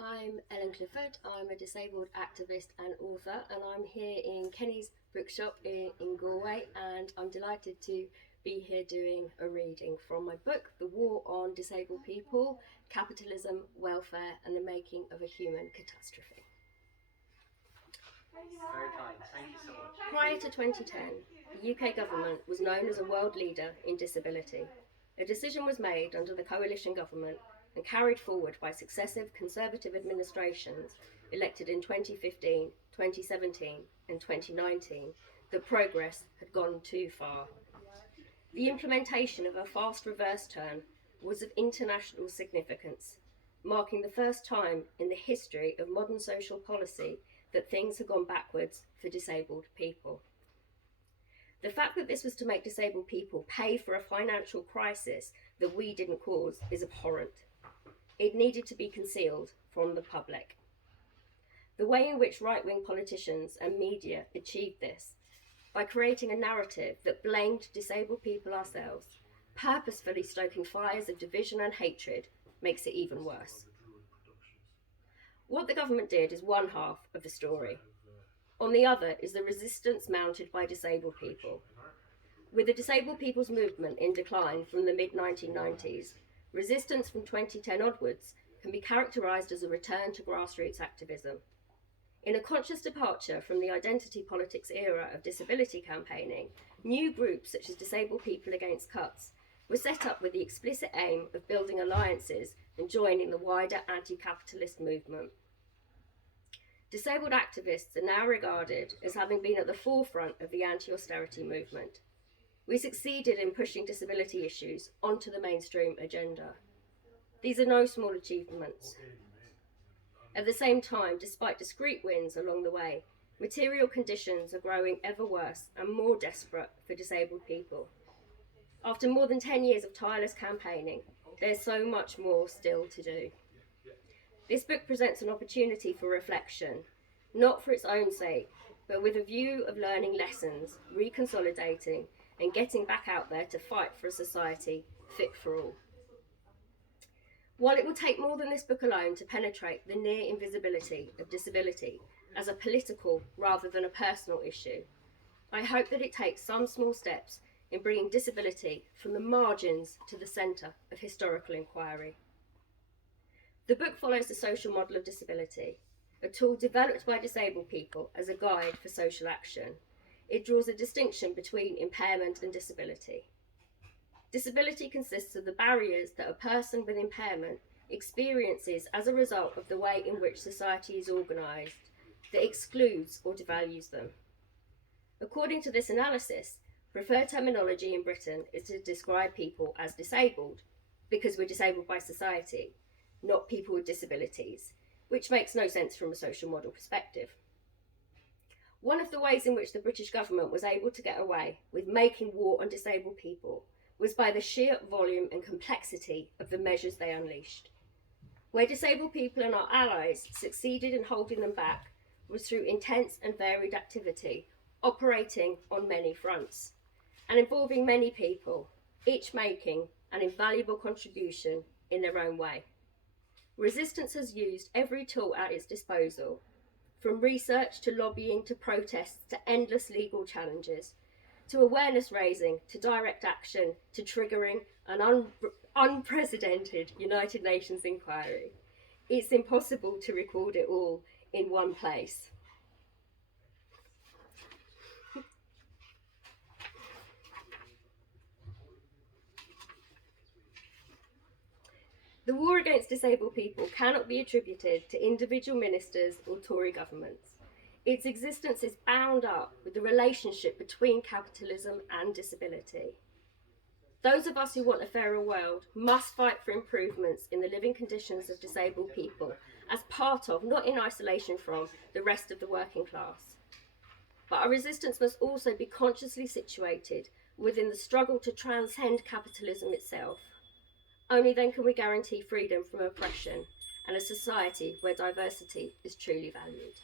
I'm Ellen Clifford. I'm a disabled activist and author, and I'm here in Kennys Bookshop in Galway, and I'm delighted to be here doing a reading from my book, The War on Disabled People, Capitalism, Welfare and the Making of a Human Catastrophe. Very kind, thank you so much. Prior to 2010, the UK government was known as a world leader in disability. A decision was made under the coalition government and carried forward by successive Conservative administrations elected in 2015, 2017 and 2019 that progress had gone too far. The implementation of a fast reverse turn was of international significance, marking the first time in the history of modern social policy that things had gone backwards for disabled people. The fact that this was to make disabled people pay for a financial crisis that we didn't cause is abhorrent. It needed to be concealed from the public. The way in which right-wing politicians and media achieved this, by creating a narrative that blamed disabled people ourselves, purposefully stoking fires of division and hatred, makes it even worse. What the government did is one half of the story. On the other is the resistance mounted by disabled people. With the disabled people's movement in decline from the mid-1990s, resistance from 2010 onwards can be characterised as a return to grassroots activism. In a conscious departure from the identity politics era of disability campaigning, new groups such as Disabled People Against Cuts were set up with the explicit aim of building alliances and joining the wider anti-capitalist movement. Disabled activists are now regarded as having been at the forefront of the anti-austerity movement. We succeeded in pushing disability issues onto the mainstream agenda. These are no small achievements. At the same time, despite discrete wins along the way, material conditions are growing ever worse and more desperate for disabled people. After more than 10 years of tireless campaigning, there's so much more still to do. This book presents an opportunity for reflection, not for its own sake, but with a view of learning lessons, reconsolidating, and getting back out there to fight for a society fit for all. While it will take more than this book alone to penetrate the near invisibility of disability as a political rather than a personal issue, I hope that it takes some small steps in bringing disability from the margins to the centre of historical inquiry. The book follows the social model of disability, a tool developed by disabled people as a guide for social action. It draws a distinction between impairment and disability. Disability consists of the barriers that a person with impairment experiences as a result of the way in which society is organised, that excludes or devalues them. According to this analysis, preferred terminology in Britain is to describe people as disabled, because we're disabled by society, not people with disabilities, which makes no sense from a social model perspective. One of the ways in which the British government was able to get away with making war on disabled people was by the sheer volume and complexity of the measures they unleashed. Where disabled people and our allies succeeded in holding them back was through intense and varied activity, operating on many fronts, and involving many people, each making an invaluable contribution in their own way. Resistance has used every tool at its disposal, from research to lobbying to protests to endless legal challenges, to awareness raising, to direct action, to triggering an unprecedented United Nations inquiry. It's impossible to record it all in one place. The war against disabled people cannot be attributed to individual ministers or Tory governments. Its existence is bound up with the relationship between capitalism and disability. Those of us who want a fairer world must fight for improvements in the living conditions of disabled people as part of, not in isolation from, the rest of the working class. But our resistance must also be consciously situated within the struggle to transcend capitalism itself. Only then can we guarantee freedom from oppression and a society where diversity is truly valued.